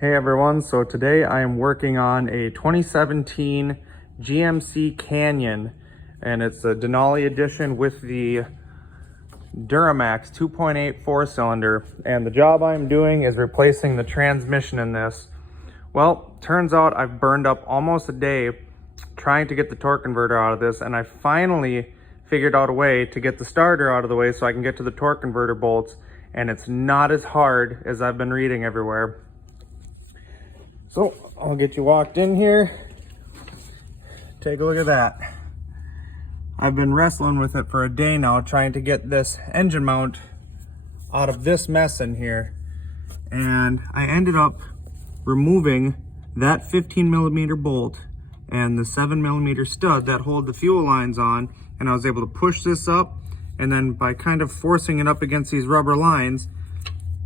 Hey everyone, so today I am working on a 2017 GMC Canyon, and it's a Denali edition with the Duramax 2.8 4-cylinder, and the job I'm doing is replacing the transmission in this. Well, turns out I've burned up almost a day trying to get the torque converter out of this, and I finally figured out a way to get the starter out of the way so I can get to the torque converter bolts, and it's not as hard as I've been reading everywhere. So I'll get you walked in here. Take a look at that. I've been wrestling with it for a day now, trying to get this engine mount out of this mess in here. And I ended up removing that 15mm bolt and the 7mm stud that hold the fuel lines on. And I was able to push this up, and then by kind of forcing it up against these rubber lines,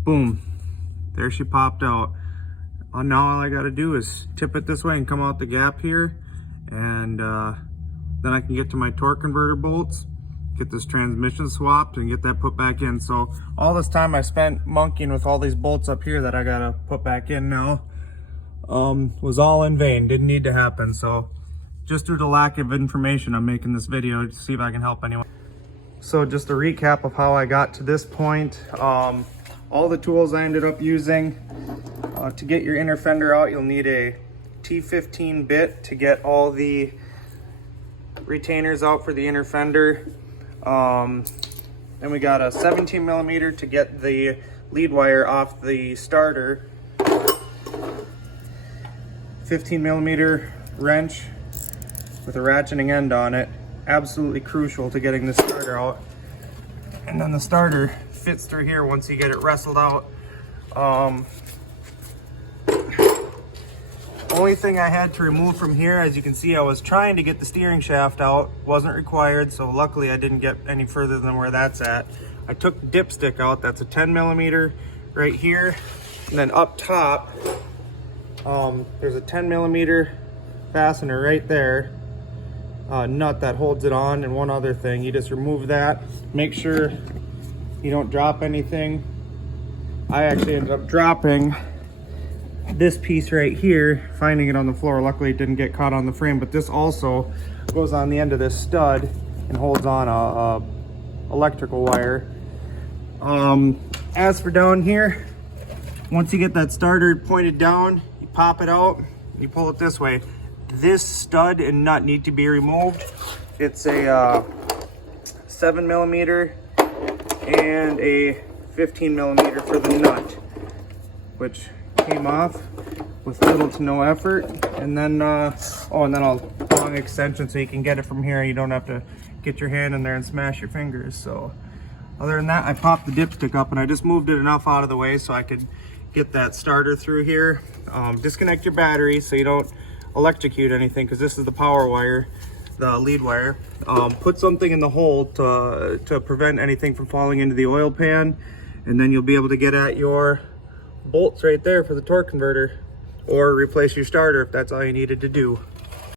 boom, there she popped out. Now all I got to do is tip it this way and come out the gap here, and then I can get to my torque converter bolts, get this transmission swapped, and get that put back in. So all this time I spent monkeying with all these bolts up here that I got to put back in now was all in vain. Didn't need to happen. So just due to lack of information, I'm making this video to see if I can help anyone. So just a recap of how I got to this point. All the tools I ended up using. To get your inner fender out, you'll need a T15 bit to get all the retainers out for the inner fender. Then we got a 17mm to get the lead wire off the starter. 15mm wrench with a ratcheting end on it. Absolutely crucial to getting the starter out. And then the starter fits through here once you get it wrestled out. Only thing I had to remove from here, as you can see, I was trying to get the steering shaft out. Wasn't required, so luckily I didn't get any further than where that's at. I took the dipstick out. That's a 10mm right here. And then up top, there's a 10mm fastener right there. Nut that holds it on, and one other thing. You just remove that. Make sure you don't drop anything. I actually ended up dropping this piece right here, finding it on the floor. Luckily it didn't get caught on the frame, but this also goes on the end of this stud and holds on a electrical wire. As for down here, once you get that starter pointed down, you pop it out, you pull it this way. This stud and nut need to be removed. It's a 7mm and a 15mm for the nut, which came off with little to no effort. And then and then a long extension so you can get it from here. You don't have to get your hand in there and smash your fingers. So other than that, I popped the dipstick up and I just moved it enough out of the way so I could get that starter through here. Disconnect your battery so you don't electrocute anything, because this is the power wire, the lead wire. Put something in the hole to prevent anything from falling into the oil pan, and then you'll be able to get at your bolts right there for the torque converter, or replace your starter if that's all you needed to do.